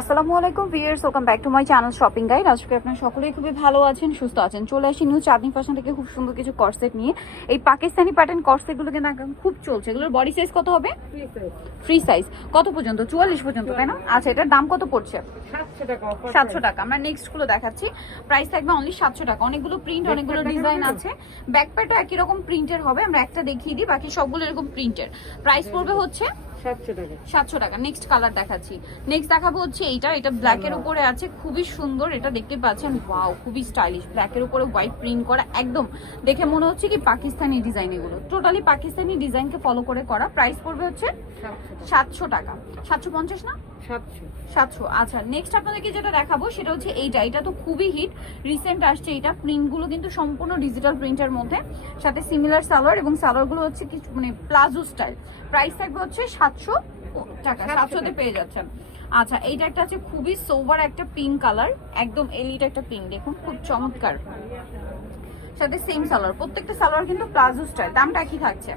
আসসালামু আলাইকুম viewers welcome back to my channel shopping guide আজকে আপনারা সকলেই খুবই ভালো আছেন সুস্থ আছেন। চলে আসি নিউ চাঁদনি ফ্যাশন থেকে খুব সুন্দর কিছু কর্সেট নিয়ে। এই পাকিস্তানি প্যাটার্ন কর্সেটগুলো কিন্তু একদম খুব চলছে। এগুলোর বডি সাইজ কত হবে? ফ্রি সাইজ কত পর্যন্ত? চুয়াল্লিশ পর্যন্ত তাই না? আচ্ছা এটার দাম কত পড়ছে? সাতশো টাকা আমরা নেক্সটগুলো দেখাচ্ছি। প্রাইস থাকবে অনলি সাতশো টাকা। অনেকগুলো প্রিন্ট অনেকগুলো ডিজাইন আছে। ব্যাকপ্যাটও একই রকম প্রিন্টের হবে। আমরা একটা দেখিয়ে দিই বাকি সবগুলো এরকম প্রিন্টের প্রাইস পড়বে হচ্ছে সাতশো টাকা। সাতশো টাকা। নেক্সট কালার দেখাচ্ছি। নেক্সট দেখাবো হচ্ছে এইটা। এটা ব্ল্যাক এর উপরে আছে। খুবই সুন্দর। এটা দেখতে পাচ্ছেন ওয়াও খুবই স্টাইলিশ ব্ল্যাক এর উপরে হোয়াইট প্রিন্ট করা একদম। দেখে মনে হচ্ছে কি পাকিস্তানি ডিজাইন এগুলো। টোটালি পাকিস্তানি ডিজাইনকে ফলো করে করা। প্রাইস পড়বে হচ্ছে সাতশো সাতশো টাকা। সাতশো পঞ্চাশ না? সাতশো। আচ্ছা নেক্সট আপনাদেরকে যেটা দেখাবো সেটা হচ্ছে এইটা। এটা তো খুবই হিট রিসেন্ট আসছে এটা প্রিন্টগুলো কিন্তু সম্পূর্ণ ডিজিটাল প্রিন্টের মধ্যে। সাথে সিমিলার সালোয়ার এবং সালোয়ারগুলো হচ্ছে কিছু মানে প্লাজো স্টাইল প্রাইস থাকবে হচ্ছে সাতশো টাকা। 700 সাতশোতে পেয়ে যাচ্ছেন। আচ্ছা এইটা একটা আছে খুবই সোভার একটা পিঙ্ক কালার একদম এলিট একটা পিঙ্ক দেখুন খুব চমৎকার। সাথে সেম সালোয়ার। প্রত্যেকটা সালোয়ার কিন্তু প্লাজো স্টাইল দামটা কি থাকছে।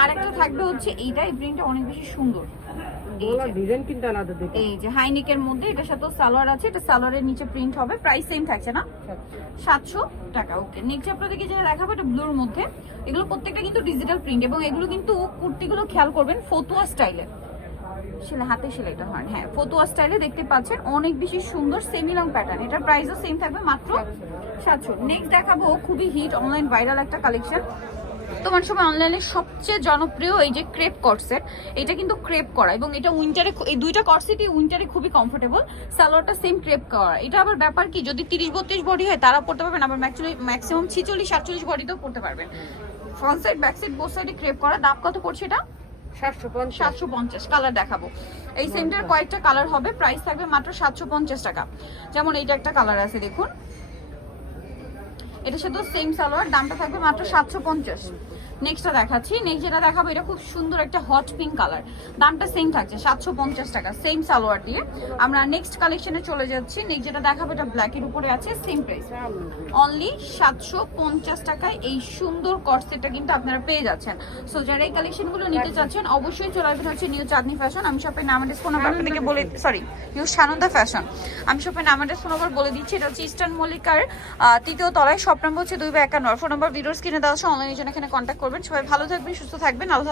আর একটা থাকবে হচ্ছে এইটা এই প্রিন্টটা অনেক বেশি সুন্দর। এই যে। হাইনেকের মধ্যে এটার সাথে সালোয়ার আছে এটা সালোয়ারের নিচে প্রিন্ট হবে প্রাইস সেম থাকছে না? সাতশো টাকা ওকে নেক্সট আপনাদেরকে যেটা দেখাবো এটা ব্লুর মধ্যে। এগুলো প্রত্যেকটা কিন্তু ডিজিটাল প্রিন্ট এবং এগুলো কিন্তু কুর্তিগুলো খেয়াল করবেন ফতুয়া স্টাইলে সেলাই হাতে সেলাইটা হয়। হ্যাঁ ফতুয়া স্টাইলে দেখতে পাচ্ছেন, অনেক বেশি সুন্দর সেমি লং প্যাটার্ন এটার প্রাইসও সেম থাকবে মাত্র সাতশো। নেক্সট দেখাবো খুবই হিট অনলাইন ভাইরাল একটা কালেকশন তোমার সময় অনলাইনে সবচেয়ে জনপ্রিয় এই যে ক্রেপ কটসেট এটা কিন্তু ক্রেপ করা এবং এটা উইন্টারে এই দুইটা কটসেটই উইন্টারে খুবই কমফোর্টেবল সালোয়ারটা সেম ক্রেপ করা। এটা আবার ব্যাপার কি, যদি তিরিশ বত্রিশ বডি হয় তারা পড়তে পারবেন, আবার ম্যাক্সিমাম ছিচল্লিশ, সাতচল্লিশ বডিতেও পড়তে পারবেন। Front side back side both সাইডে ক্রেপ করা। দাম কত পড়ছে এটা? সাতশো পঞ্চাশ। কালার দেখাবো। এই সেমটার কয়েকটা কালার হবে প্রাইস থাকবে মাত্র সাতশো পঞ্চাশ টাকা। যেমন এইটা একটা কালার আছে, দেখুন। এটার সাথে সেম সালোয়ার দামটা থাকবে মাত্র সাতশো পঞ্চাশ। নেক্সটটা দেখাচ্ছি। নেক্সট যেটা দেখাবো এটা খুব সুন্দর একটা হট পিঙ্ক কালার দামটা সেম থাকছে সাতশো পঞ্চাশ টাকা সেম সালোয়ার দিয়ে। আমরা নেক্সট কালেকশনে চলে যাচ্ছি। নেক্সট যেটা দেখাবো এটা ব্ল্যাকের উপরে আছে সেম প্রাইস অনলি সাতশো পঞ্চাশ টাকায় এই সুন্দর কটসেটটা কিন্তু আপনারা পেয়ে যাচ্ছেন। সো যারা এই কালেকশনগুলো নিতে চাচ্ছেন অবশ্যই চলে আসবেন হচ্ছে নিউ চাঁদনি ফ্যাশন আমি সবাই নাম অ্যাড্রেস ফোন নাম্বার আপনাদেরকে বলে সরি নিউ সানন্দা ফ্যাশন আমি সবাই নাম অ্যাড্রেস ফোন নাম্বার বলে দিচ্ছি। এটা হচ্ছে ইস্টার্ন মল্লিকার তৃতীয় তলায় শপ নম্বর হচ্ছে দুই বা একান্ন। ফোন নম্বর ভিডিওস কিনে দেওয়া আছে অনলাইনের জন্য এখানে কন্ট্যাক্ট করবেন। সবাই ভালো থাকবেন, সুস্থ থাকবেন। আল্লাহ